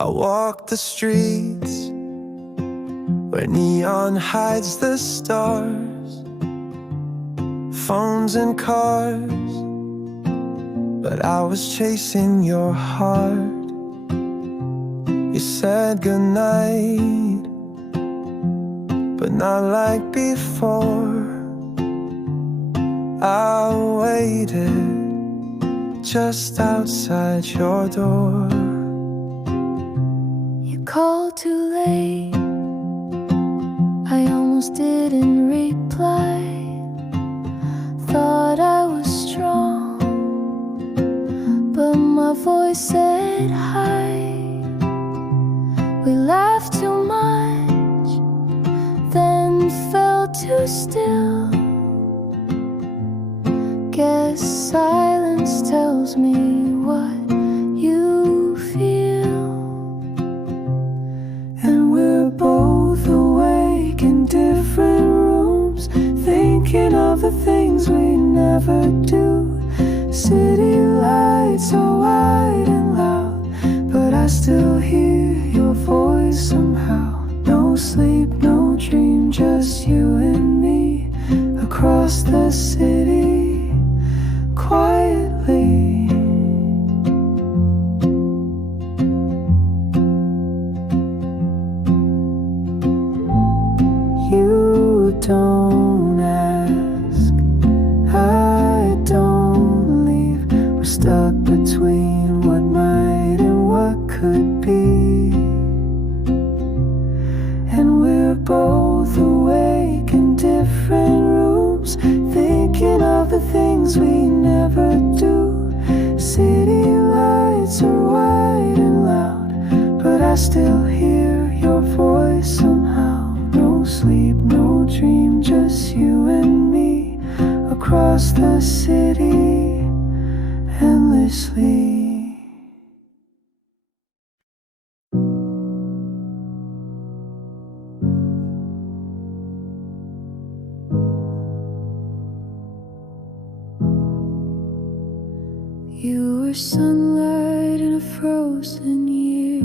I walk the streets where neon hides the stars, phones and cars, but I was chasing your heart. You said goodnight, but not like before. I waited just outside your door. You called too late, I almost didn't reply. Thought I was strong, but my voice said hi. We laughed too much, then fell too still. Guess silence tells me what you feel. And we're both awake in different rooms, thinking of the things we never do. City lights are wide and loud, but I still hear your voice somehow. No sleep, no dream, just you and me across the city, quietly. You don't ask, I don't leave. We're stuck between what might and what could be. And we're both awake in different rooms, thinking of the things we never do. City lights are wide and loud, but I still hear your voice somehow. No sleep, no dream, just you and me across the city, endlessly. You were sunlight in a frozen year.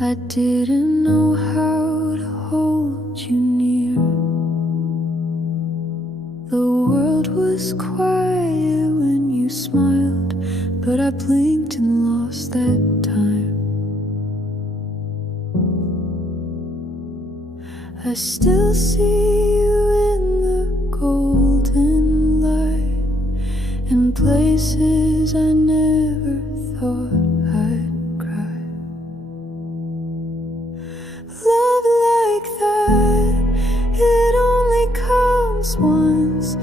I didn't know how to hold you near. The world was quiet when you smiled, but I blinked and lost that time. I still see you in the golden light, in places I never thought I'd cry. Love like that, it only comes once,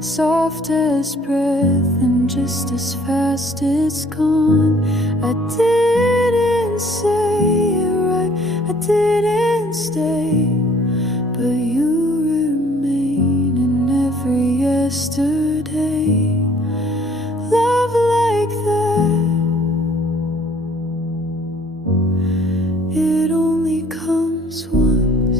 soft as breath and just as fast it's gone. I didn't say it right, I didn't stay, but you remain in every yesterday. Love like that, it only comes once.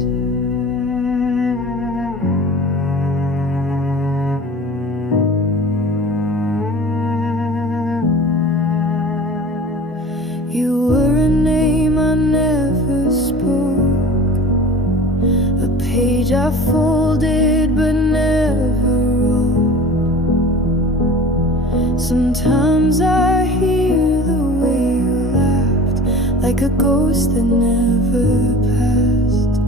You were a name I never spoke, a page I folded but never wrote. Sometimes I hear the way you laughed, like a ghost that never passed.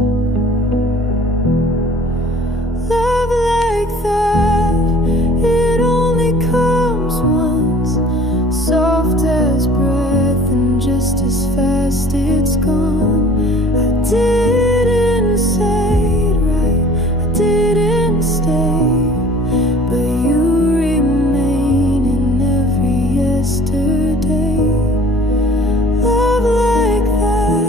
Love like that, it only comes once, soft as breath and just as fast it's gone. I didn't say it right, I didn't stay, but you remain in every yesterday. Love like that,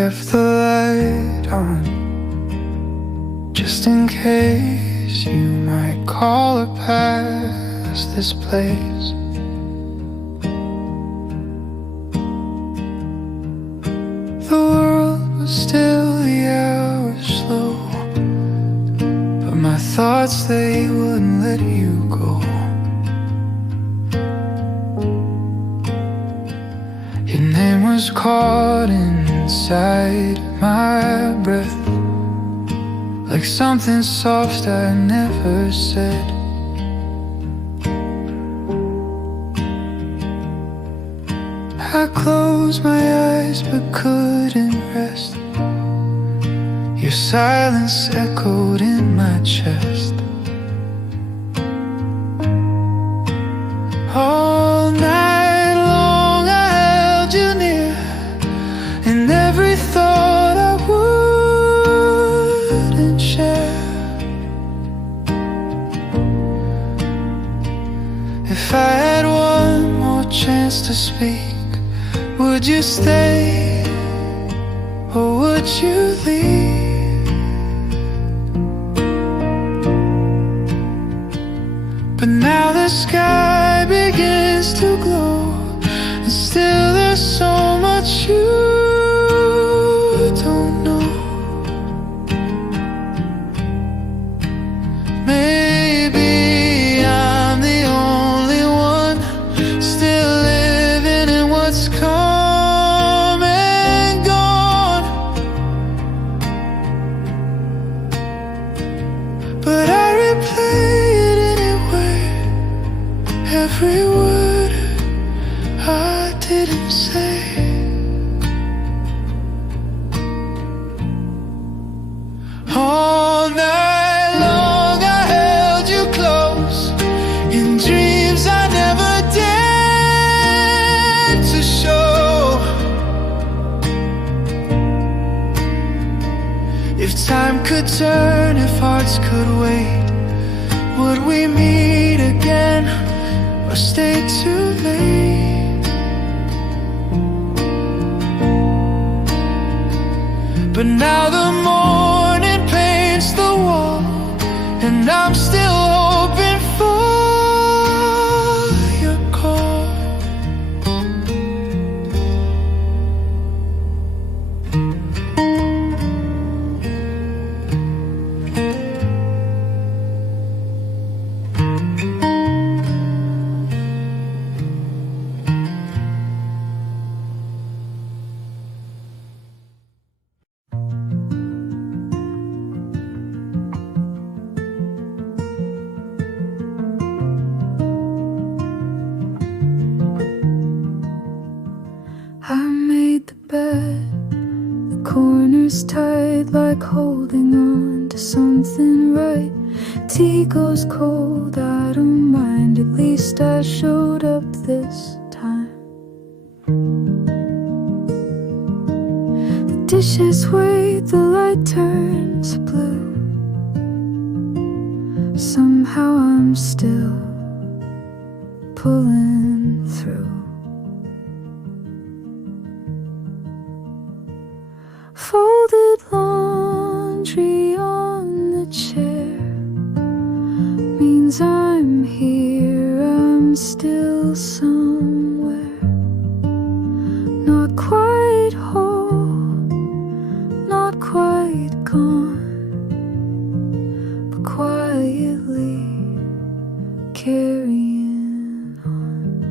kept the light on, just in case you might call or pass this place. The world was still the hours slow, but my thoughts, they wouldn't let you go. Your name was caught inside my breath, like something soft I never said. I closed my eyes but couldn't rest. Your silence echoed in my chest. All night long I held you near, and every thought I wouldn't share. If I had one more chance to speak, would you stay or would you leave? But now the sky begins to glow, and still there's so much you don't know. Maybe I'm the only one still living in what's come and gone, but I replay it anyway, every word I didn't say. All night long I held you close, in dreams I never dared to show. If time could turn, if hearts could wait, would we meet again or stay too late? But now the morning paints the wall, and I'm still hoping for your call. I made the bed, the corners tight, like holding on to something right. Tea goes cold, I don't mind, at least I showed up this time. The dishes wait, the light turns blue. Somehow I'm still pulling through. Folded laundry on the chair means I'm here, I'm still somewhere. Not quite whole, not quite gone, but quietly carrying on.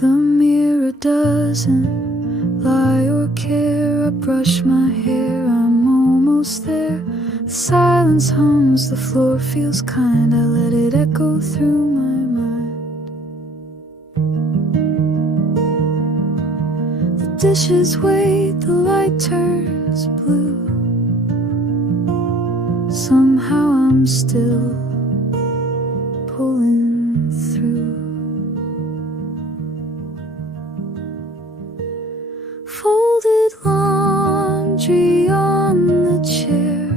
The mirror doesn't lie or care. I brush my hair, I'm almost there. The silence hums, the floor feels kind. I let it echo through my mind. The dishes wait, the light turns blue. Somehow I'm still pulling through. Folded laundry on the chair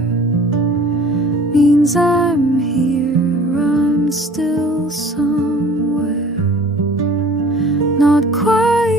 means I'm here, I'm still somewhere. Not quite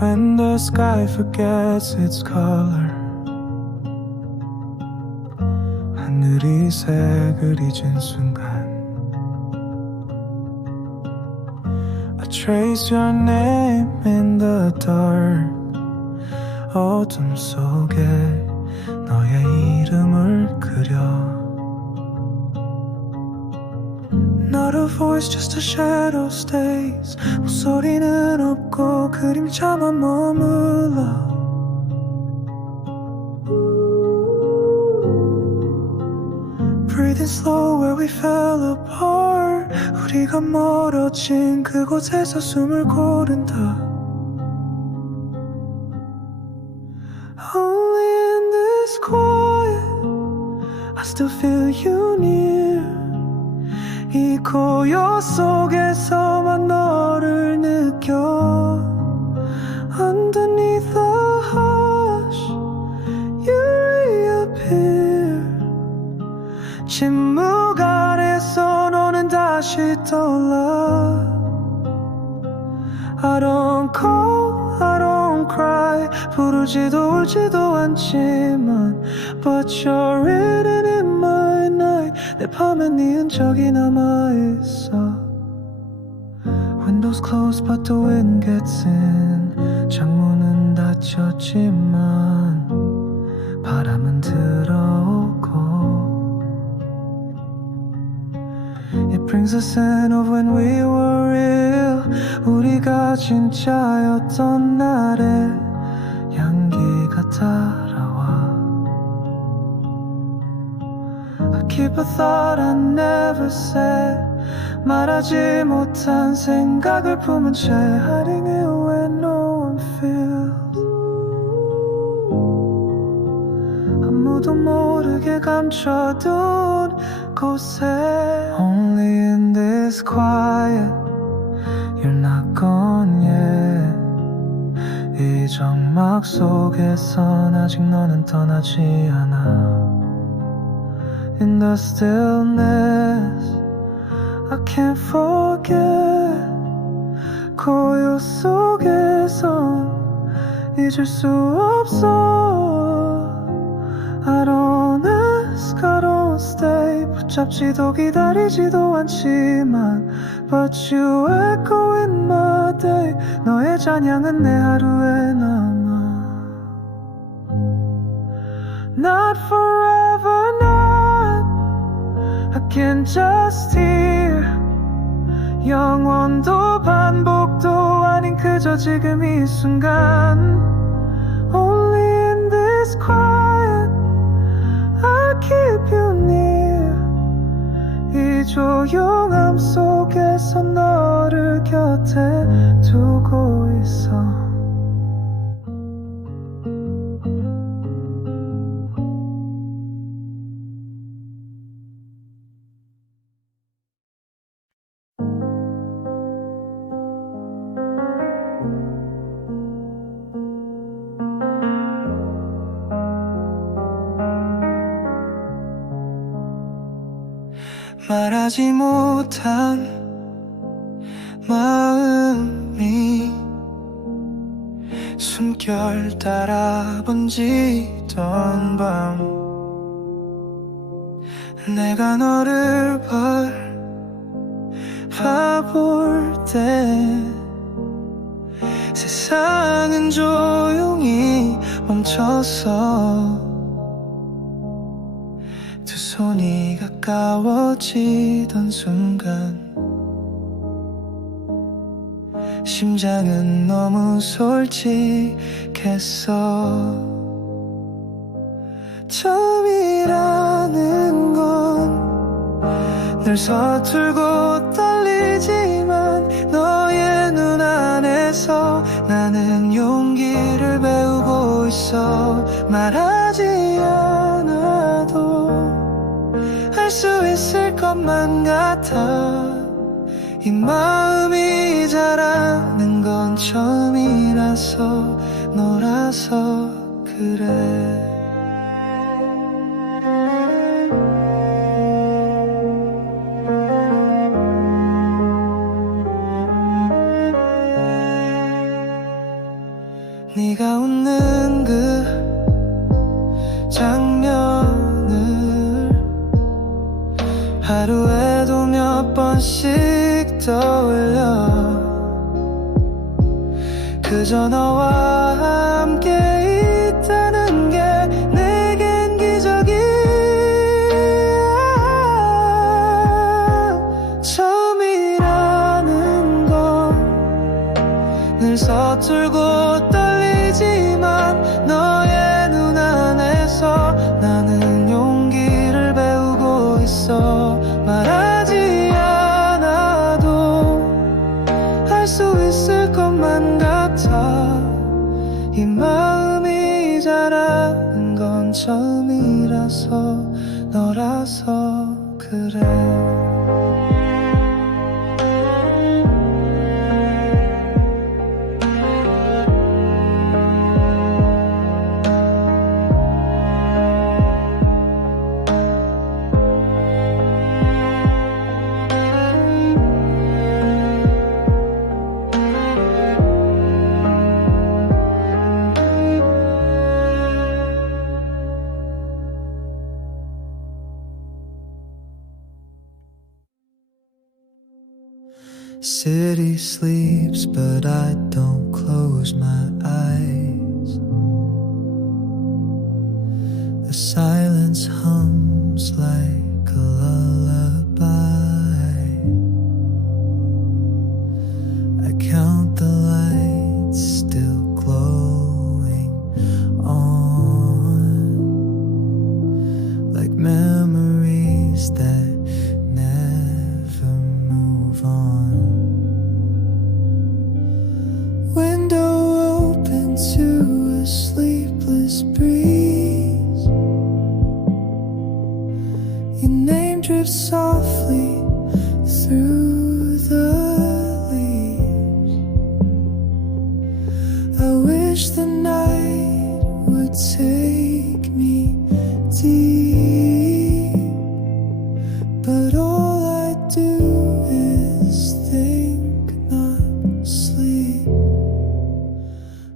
When the sky forgets its color, 하늘이 색을 잊은 순간, I traced your name in the dark. 어둠 속에 너의 이름을 그려. Not a voice, just a shadow stays. 목소리는 없고 그림자만 머물러. Breathing slow where we fell apart. 우리가 멀어진 그곳에서 숨을 고른다. Only in this quiet I still feel you near. 이 고요 속에서만 너를 느껴. Underneath the hush you reappear. 침묵 아래서 너는 다시 떠올라. I don't call, I don't cry. 부르지도 울지도 않지만 But you're written in my night. 내 밤에 네 흔적이 남아있어. Windows closed but the wind gets in. 창문은 닫혔지만 바람은 들어오고. It brings a sense of when we were real. 우리가 진짜였던 날의 향기가 따라와. I keep a thought I never said. 말하지 못한 생각을 품은 채 hiding it when no one feels. 아무도 모르게 감춰둔 곳에. Only in this quiet you're not gone yet. 이 정막 속에선 아직 너는 떠나지 않아. In the stillness I can't forget. 고요 속에선 잊을 수 없어. I don't ask, I don't stay. 붙잡지도 기다리지도 않지만 But you echo in my day. 너의 잔향은 내 하루에 남아. Not forever, not I can just hear. 영원도 반복도 아닌 그저 지금 이 순간. Only in this quiet I keep you near. 이 조용함 속에서 너를 곁에 두고 있어. 말하지 못한 마음이 숨결 따라 번지던 밤. 내가 너를 바라볼 때 세상은 조용히 멈춰서 두 손이 가까워지던 순간 심장은 너무 솔직했어. 처음이라는 건 늘 서툴고 떨리지만 너의 눈 안에서 나는 용기를 배우고 있어. 말하지 않아도 알 수 있을 것만 같아. 이 마음이 자라는 건 처음이라서 너라서 그래. 네가 웃는 그 장면을 하루에도 몇 번씩 떠올려 그저 너와 함께 있다는 게 내겐 기적이야. 처음이라는 건 늘 서툴고 떨리지만 너의 눈 안에서 나는 용기를 배우고 있어. 말하지 않아도 알 수 있을 것만 같아. 이 마음이 자라는 건 처음이라서 너라서 그래. City sleeps, but I don't close my eyes. The silence hums like a lullaby. I count the lights still glowing on, like memories that never move on. Window open to a sleepless breeze. Your name drifts softly through the leaves. I wish the night would take me deep, but all I do is think, not sleep.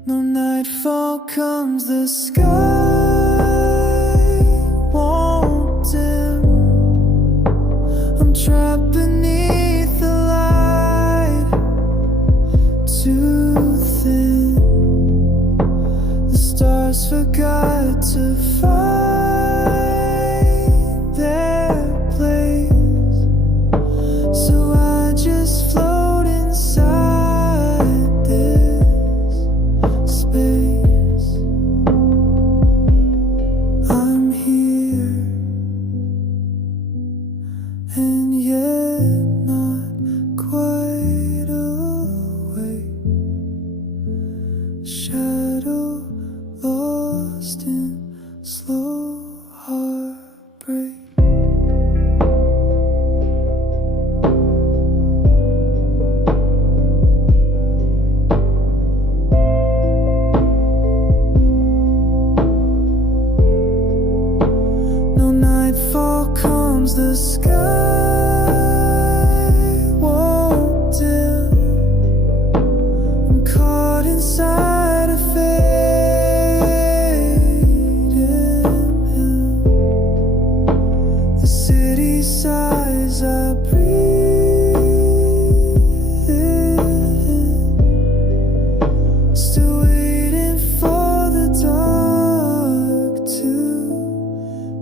No nightfall comes, the sky won't dim. I'm trapped beneath the light, too thin. The stars forgot to find their place, so I just float inside this space. I'm here and yet not quite awake. Shadow lost in slow heartbreak. No nightfall comes, the sky won't dim. I'm caught inside a fading hymn. The city sighs, I breathe in, still waiting for the dark to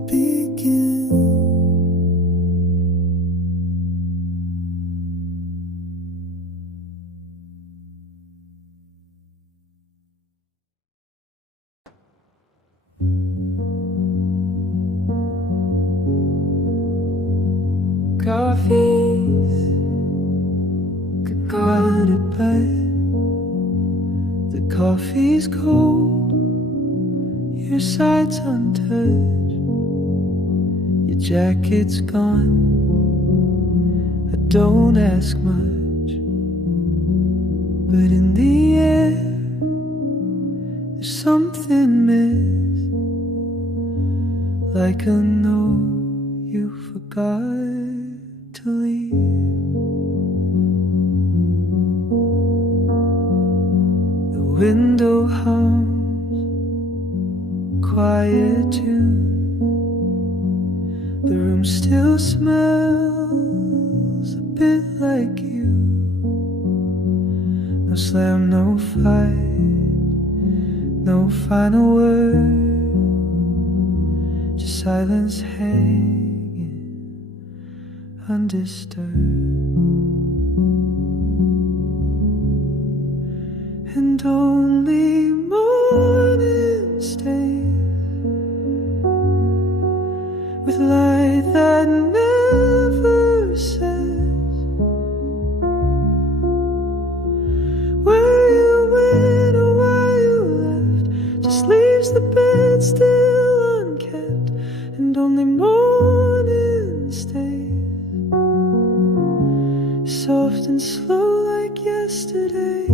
begin. Coffees could go to bed. The coffee's cold, your side's untouched, your jacket's gone. I don't ask much, but in the air there's something missed, like a note you forgot to leave. The window hums quiet tune. The room still smells a bit like you. No slam, no fight, no final word, just silence hanging undisturbed. And only morning stays with light that never says where you went or why you left, just leaves the bed still unkept. And only morning stays soft and slow like yesterday.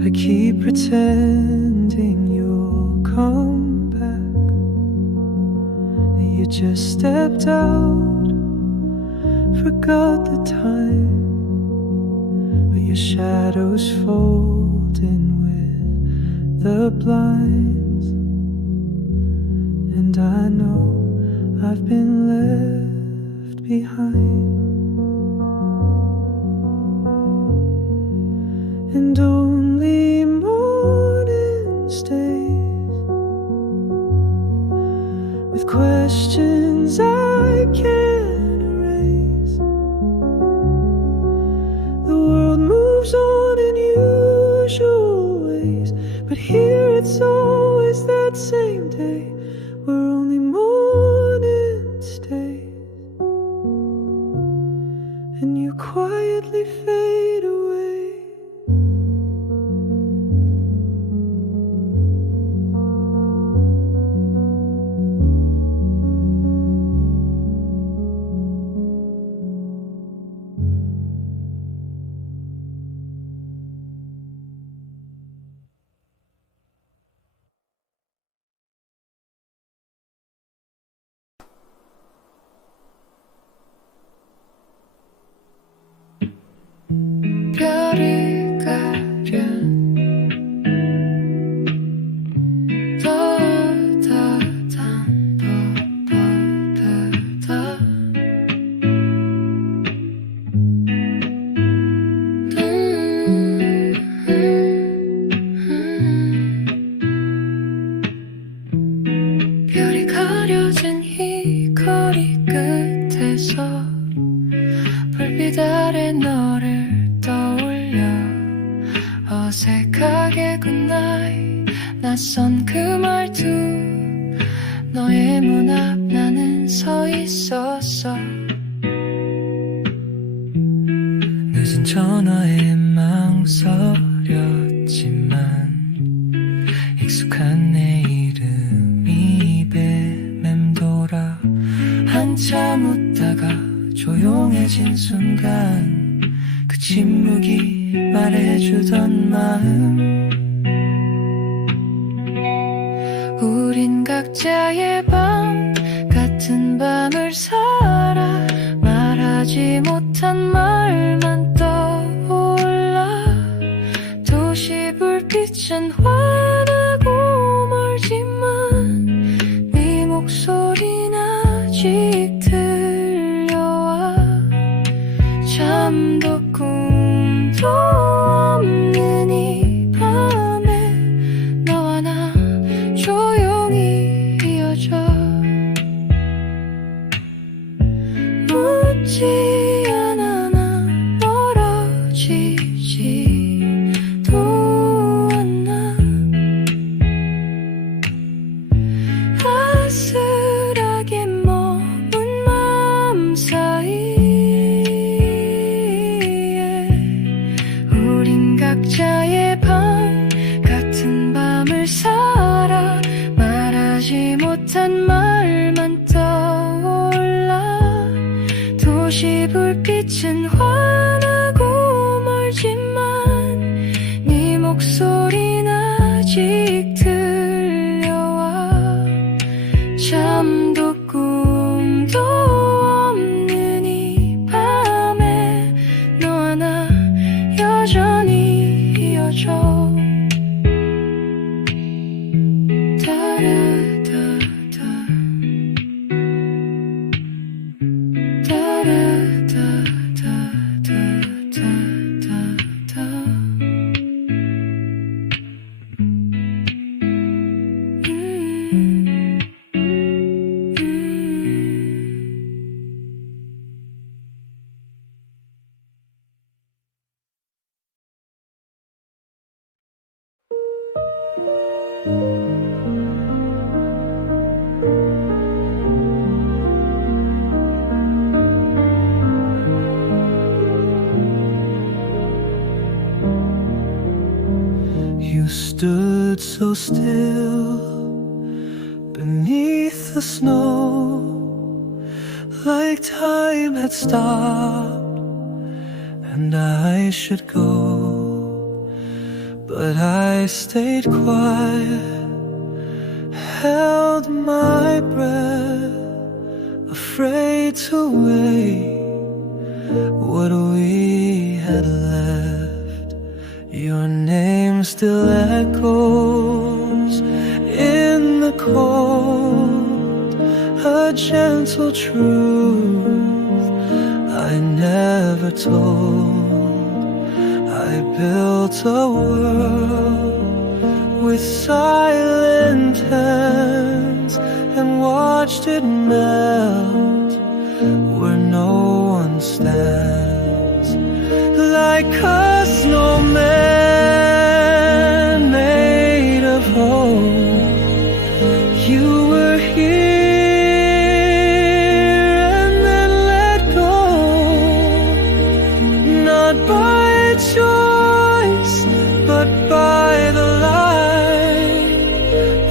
I keep pretending you'll come back, and you just stepped out, forgot the time, but your shadow's folding with the blinds. And I know I've been left behind. And only morning stays with questions I can't erase. The world moves on in usual ways, but here it's always that same day where only morning stays, and you quietly fade away. 별을 가려 별이 가려진 이 거리 끝에서 불빛 아래 너를 떠올려 어색하게 굿나잇 낯선 그 말투 너의 문 앞 나는 서 있었어 늦은 전화에 망설였지만 익숙한 내 이름이 입에 맴돌아 한참 웃다가 조용해진 순간 그 침묵이 말해주던 마음 우린 각자의 밤 같은 밤을 살아 말하지 못한 말만 떠올라 도시 불빛은 환하고 멀지만 네 목소리는 아직 들려와 잠도 꿈도 없는 이 밤에 너와 나 조용히 이어져 묻지 않아 난 멀어지지도 않아 아슬하게 머문 맘 사이에 우린 각자의 밤 같은 밤을 살아 말하지 못한 말만 떠올라 도시 불빛은 환하고 멀지만 네 목소리는 아직 들려와 잠도 꿈도 없는 이 밤에 You stood so still beneath the snow, like time had stopped and I should go. But I stayed quiet, held my breath, afraid to wait what we had left. Your name still echoes in the cold, a gentle truth I never told. I built a world with silent hands and watched it melt where no one stands, like a snowman made of hope. You were here and then let go, not by choice but by the light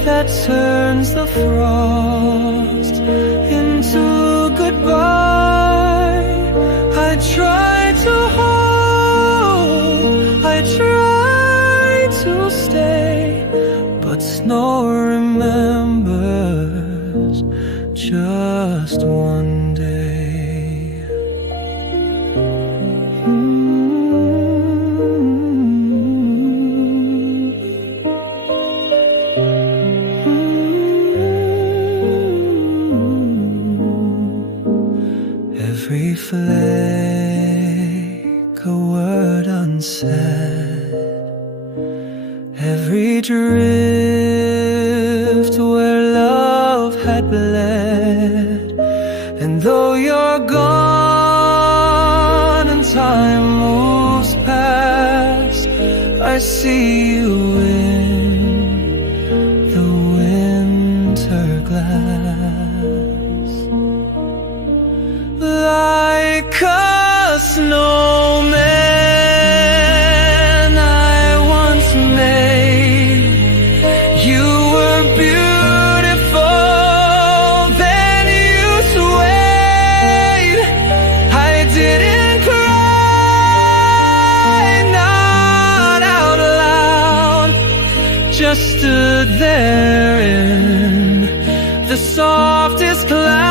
that turns the frost into goodbye. I tried to hold, I tried to stay, but snow remembers just one day. Every flake, a word unsaid, every drift where love had bled. And though you're gone and time moves past, I see you in the winter glass, like a snowman I once made. You were beautiful, then you swayed. I didn't cry, not out loud, just stood there in the softest cloud.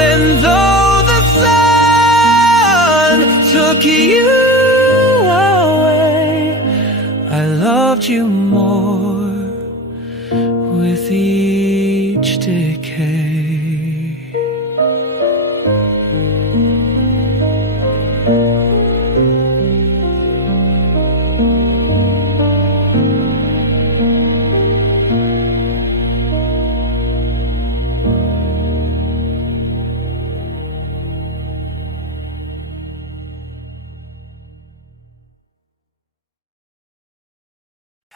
And though the sun took you away, I loved you more with each decay.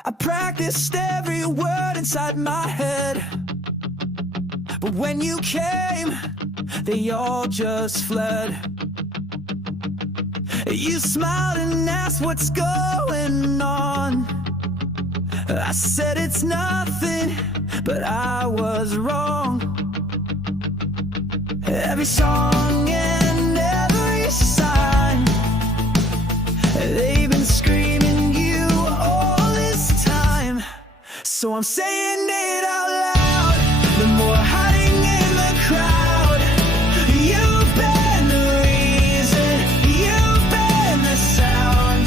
I practiced every word inside my head, but when you came, they all just fled. You smiled and asked what's going on. I said it's nothing, but I was wrong. Every song and every sign, they've been screaming you all this time. So I'm saying it out loud, no more hiding in the crowd. You've been the reason, you've been the sound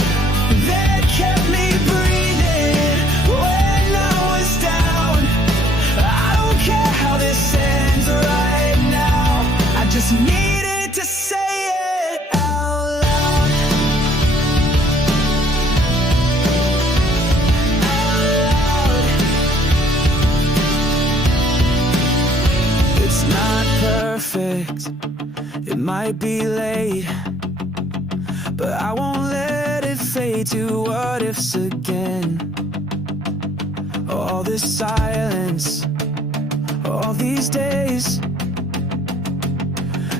that kept me breathing when I was down. I don't care how this ends right now, I just needed to say it out loud. It's not perfect, it might be late, but I won't let it fade to what ifs again. all this silence, all these days.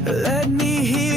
Let me hear